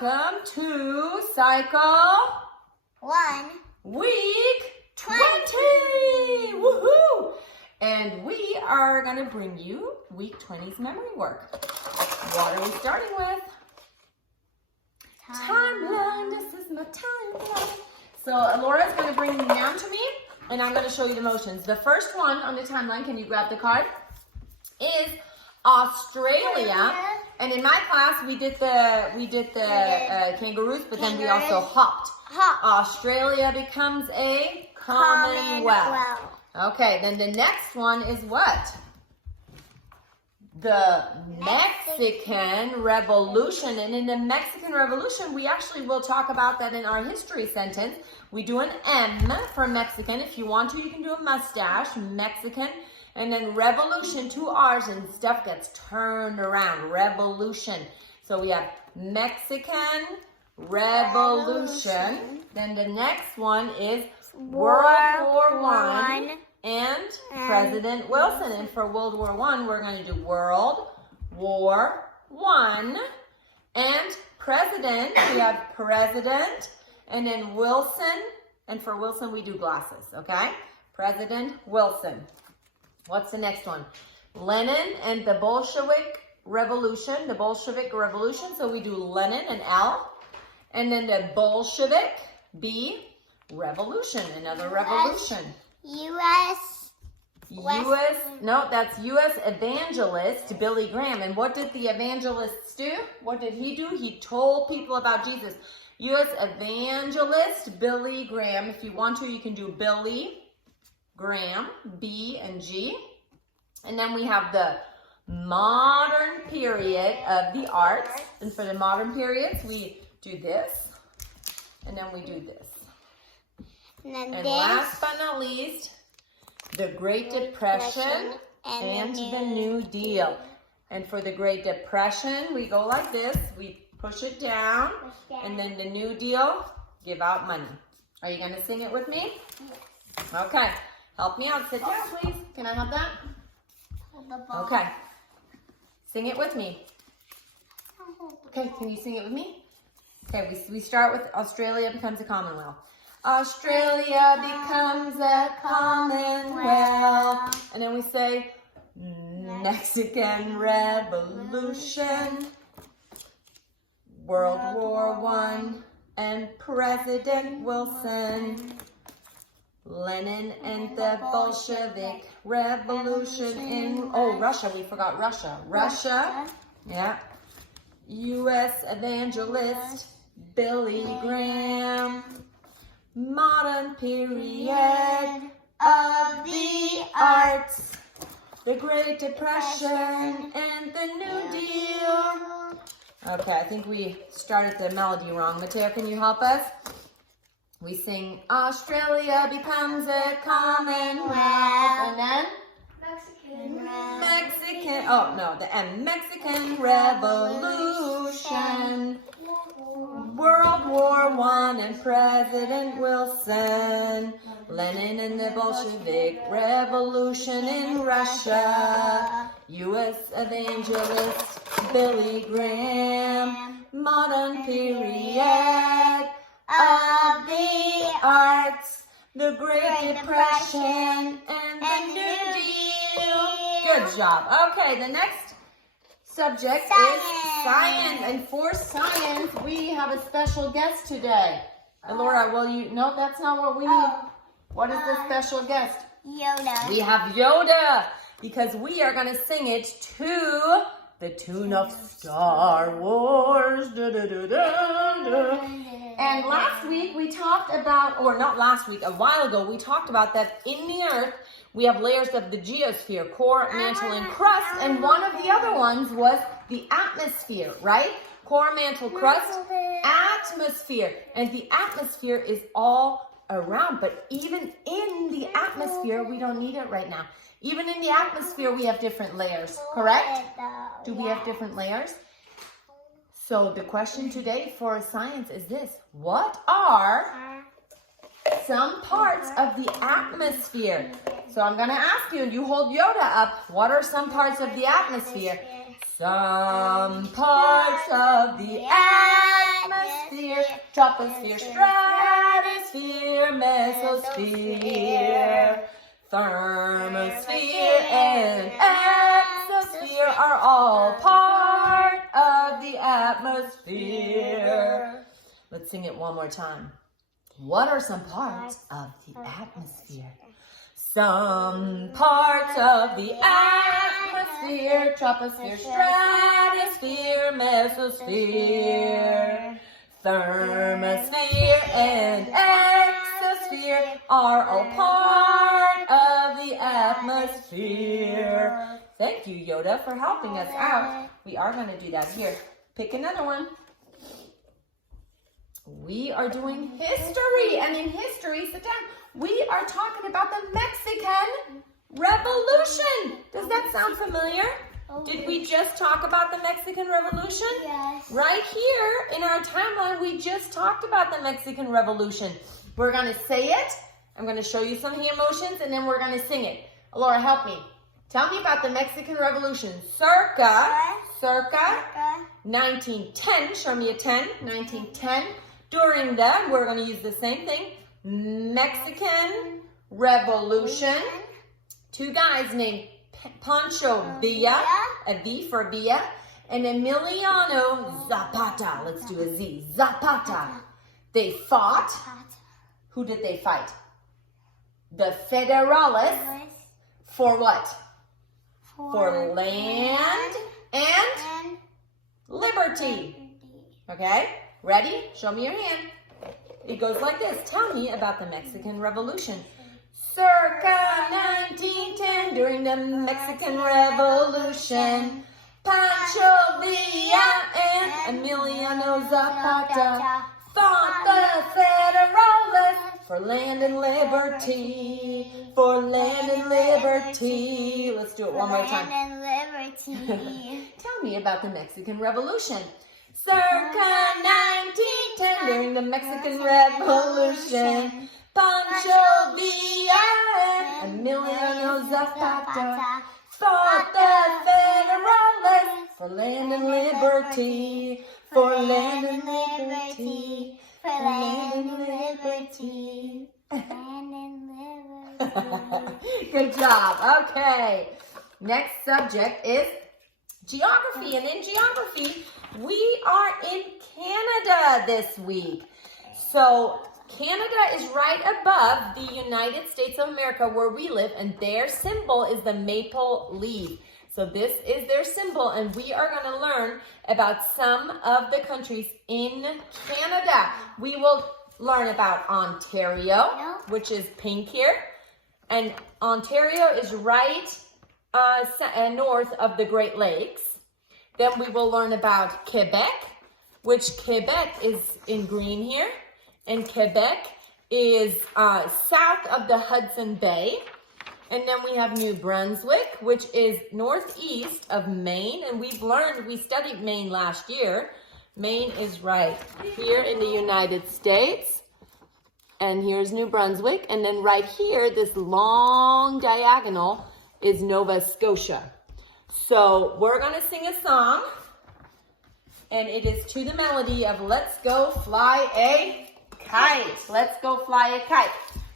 welcome to Cycle 1, Week 20. Woohoo! And we are going to bring you Week 20's memory work. What are we starting with? Timeline. This is my timeline. So Laura's going to bring them down to me, and I'm going to show you the motions. The first one on the timeline, can you grab the card, is Australia. And in my class, we did the kangaroos, but then we also hopped. Australia becomes a Commonwealth. Okay, then the next one is what? The Mexican Revolution. And in the Mexican Revolution, we actually will talk about that in our history sentence. We do an M for Mexican. If you want to, you can do a mustache, Mexican. And then revolution, 2 R's, and stuff gets turned around. Revolution. So we have Mexican Revolution. Then the next one is World War I and President Wilson. And for World War I, we're going to do World War I and President. We have President and then Wilson. And for Wilson, we do glasses, okay? President Wilson. What's the next one? Lenin and the Bolshevik Revolution. The Bolshevik Revolution. So we do Lenin, an L. And then the Bolshevik, B. Revolution, another revolution. No, that's U.S. evangelist Billy Graham. And what did the evangelists do? What did he do? He told people about Jesus. U.S. evangelist Billy Graham. If you want to, you can do Billy Graham, B and G. And then we have the modern period of the arts. And for the modern periods, we do this. And then we do this. And last but not least, the Great Depression and the New Deal. And for the Great Depression, we go like this. We push it down. And then the New Deal, give out money. Are you going to sing it with me? Yes. Okay. Help me out. Sit down, please. Can I have that? Okay. Sing it with me. Okay, can you sing it with me? Okay, we start with Australia becomes a Commonwealth. Australia becomes a Commonwealth. And then we say, Mexican Revolution, World War I, and President Wilson, Lenin and the Bolshevik Revolution in, Russia, we forgot Russia. Russia, yeah. U.S. evangelist Billy Graham. Modern period of the arts, the Great Depression and the New Deal. Okay, I think we started the melody wrong. Mateo, can you help us? We sing Australia becomes a Commonwealth, and then Mexican, the M, Mexican Revolution, World War I and President Wilson, Lenin and the Bolshevik Revolution in Russia, U.S. evangelist Billy Graham, modern period of the arts, the Great Depression and the New Deal. Good job. Okay, the next subject is science. And for science, we have a special guest today. And Laura, no, that's not what we need. What is the special guest? Yoda. We have Yoda because we are going to sing it to the tune of Star Wars. Da, da, da, da, da. And last week we talked about, or not last week, a while ago, we talked about that in the Earth, we have layers of the geosphere, core, mantle, and crust, and one of the other ones was the atmosphere, right? Core, mantle, crust, atmosphere. And the atmosphere is all around, but even in the atmosphere, we don't need it right now. Even in the atmosphere, we have different layers, correct? Do we have different layers? So the question today for science is this: what are some parts of the atmosphere? So I'm going to ask you, and you hold Yoda up, what are some parts of the atmosphere? Some parts of the atmosphere troposphere, stratosphere, mesosphere, thermosphere, and exosphere are all part of the atmosphere. Let's sing it one more time. What are some parts of the atmosphere? Some parts of the atmosphere, troposphere, stratosphere, mesosphere, thermosphere, and exosphere are all part of the atmosphere. Thank you, Yoda, for helping us out. We are going to do that here. Pick another one. We are doing history, and in history, sit down, we are talking about the Mexican Revolution. Does that sound familiar? Okay. Did we just talk about the Mexican Revolution? Yes. Right here in our timeline, we just talked about the Mexican Revolution. We're going to say it. I'm going to show you some hand motions, and then we're going to sing it. Laura, help me. Tell me about the Mexican Revolution. Circa 1910. Show me a 10. 1910. During that, we're going to use the same thing. Mexican Revolution. Two guys named Pancho Villa, a V for Villa, and Emiliano Zapata. Let's do a Z. Zapata. They fought. Who did they fight? The Federales. For what? For land and liberty. Okay? Ready? Show me your hand. It goes like this. Tell me about the Mexican Revolution. Circa 1910, during the Mexican Revolution, Pancho Villa and Emiliano Zapata fought the Federales for land and liberty. For land and liberty. Let's do it one more time. Land and liberty. Tell me about the Mexican Revolution. Circa 1910, during the Mexican Revolution, Pancho Villa and Emiliano Zapata fought the Federales for land and liberty. For land and liberty. For land and liberty. Land and liberty. Good job. Okay. Next subject is geography. And in geography, we are in Canada this week. So Canada is right above the United States of America where we live, and their symbol is the maple leaf. So this is their symbol, and we are going to learn about some of the countries in Canada. We will learn about Ontario, which is pink here, and Ontario is right north of the Great Lakes. Then we will learn about Quebec, which Quebec is in green here. And Quebec is south of the Hudson Bay. And then we have New Brunswick, which is northeast of Maine. And we studied Maine last year. Maine is right here in the United States. And here's New Brunswick. And then right here, this long diagonal is Nova Scotia. So we're going to sing a song, and it is to the melody of Let's Go Fly a Kite. Let's go fly a kite.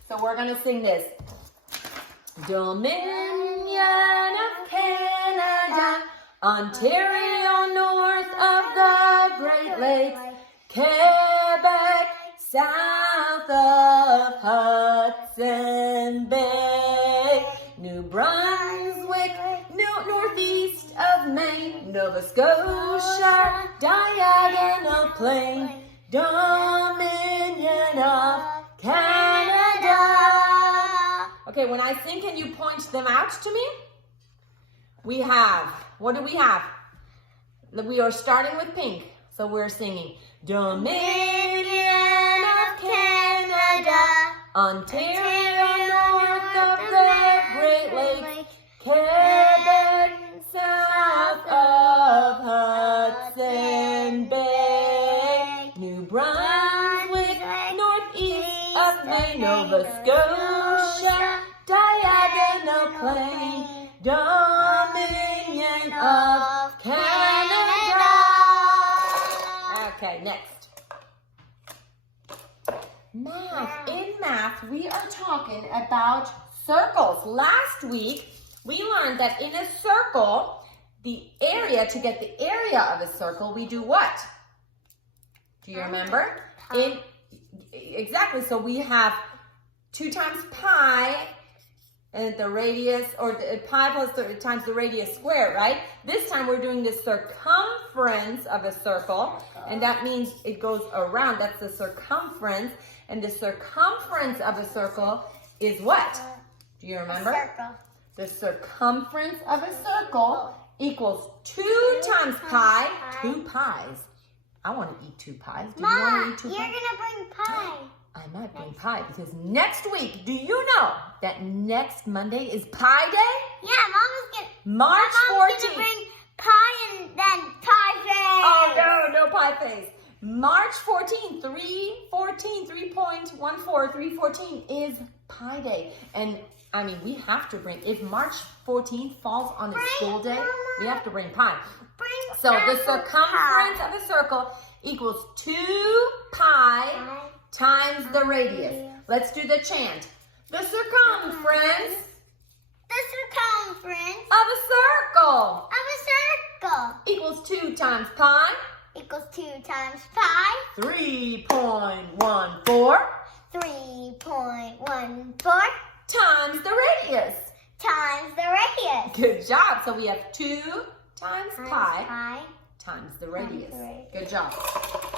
So we're going to sing this. Dominion of Canada, Ontario north of the Great Lakes, Quebec south of Hudson Bay, New Brunswick northeast of Maine, Nova Scotia, diagonal plain, Dominion of Canada. Okay, when I sing, can you point them out to me? We have, what do we have? We are starting with pink. So we're singing Dominion of Canada, Ontario north of the Great Lakes, Quebec south of Hudson Bay, New Brunswick northeast of Maine, Nova Scotia, diagonal plain, Dominion of Canada. Okay, next. Math. In math, we are talking about circles. Last week, we learned that in a circle, the area, to get the area of a circle, we do what? Do you remember? Exactly, so we have 2 times pi, and the radius, or the pi plus times the radius squared, right? This time we're doing the circumference of a circle, and that means it goes around. That's the circumference, and the circumference of a circle is what? Do you remember? Circle. The circumference of a circle equals 2 times pi. 2 pies. I want to eat 2 pies. Do you want to Mom, eat 2 you're pies? gonna bring pie. I might bring pie because next week, do you know that next Monday is Pie Day? Yeah, Mama's gonna. March Mom's 14th. gonna bring pie and then pie face. Oh, no pie face. March 14th, 314 is Pie Day. And I mean, we have to bring, if March 14th falls on a school day, we have to bring pie. So the circumference of a circle equals 2 pi times the radius. Let's do the chant. The circumference of a circle equals 2 times pi. Equals 2 times pi. 3.14 3.14 times the radius. times the radius. Good job. So we have 2 times pi Pi. times the radius. the radius. Good job.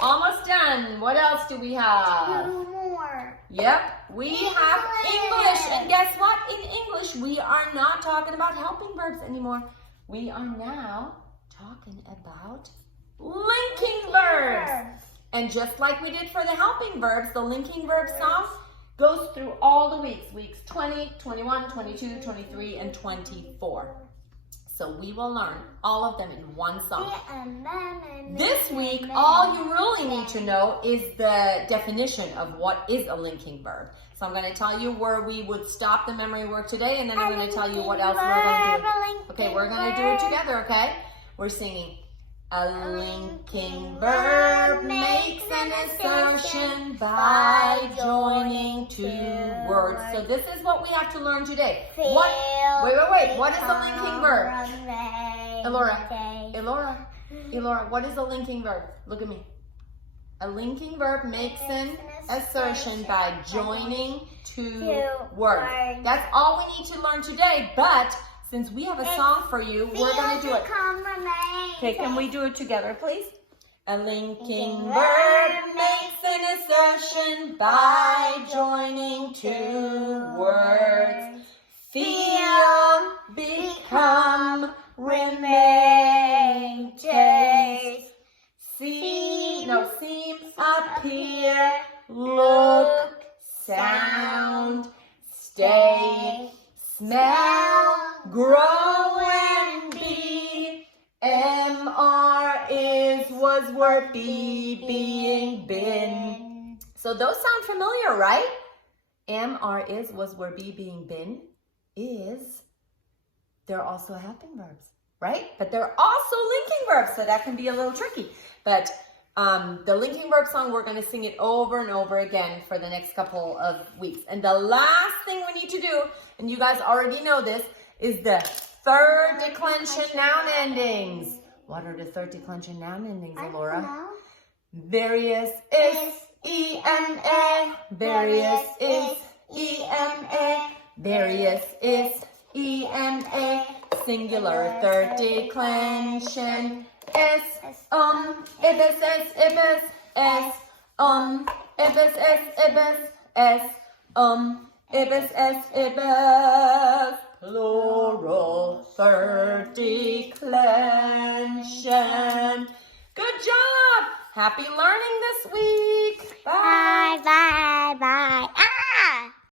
Almost done. What else do we have? 2 more. Yep, we have English. And guess what? In English, we are not talking about helping verbs anymore. We are now talking about linking verbs. And just like we did for the helping verbs, the linking verb song goes through all the weeks. Weeks 20, 21, 22, 23, and 24. So we will learn all of them in one song. This week, all you really need to know is the definition of what is a linking verb. So I'm going to tell you where we would stop the memory work today, and then I'm going to tell you what else we're going to do. Okay, we're going to do it together, okay? We're singing. A linking verb makes an assertion by joining 2 words. So this is what we have to learn today. Wait. What is a linking verb? Elora, what is a linking verb? Look at me. A linking verb makes an assertion by joining 2 words. That's all we need to learn today, but since we have a song for you, we're going to do it. Okay, can we do it together, please? A linking verb makes an assertion by joining 2 words. Feel, become, remain, taste, seem, appear, look, sound, stay, smell, grow, and be. MR is, was, were, be, being, been. So those sound familiar, right? MR is, was, were, be, being, been is. They're also helping verbs, right? But they're also linking verbs, so that can be a little tricky. But the linking verb song, we're going to sing it over and over again for the next couple of weeks. And the last thing we need to do, and you guys already know this, is the third declension noun endings. What are the third declension noun endings, Elora? Various is, E-M-A. Various is, E-M-A. Various is, E-M-A. Singular third declension. S, ibis, S, ibis, S, ibis, S, ibis, S, ibis, S, ibis. Plural third declension. Good job. Happy learning this week. Bye. Bye.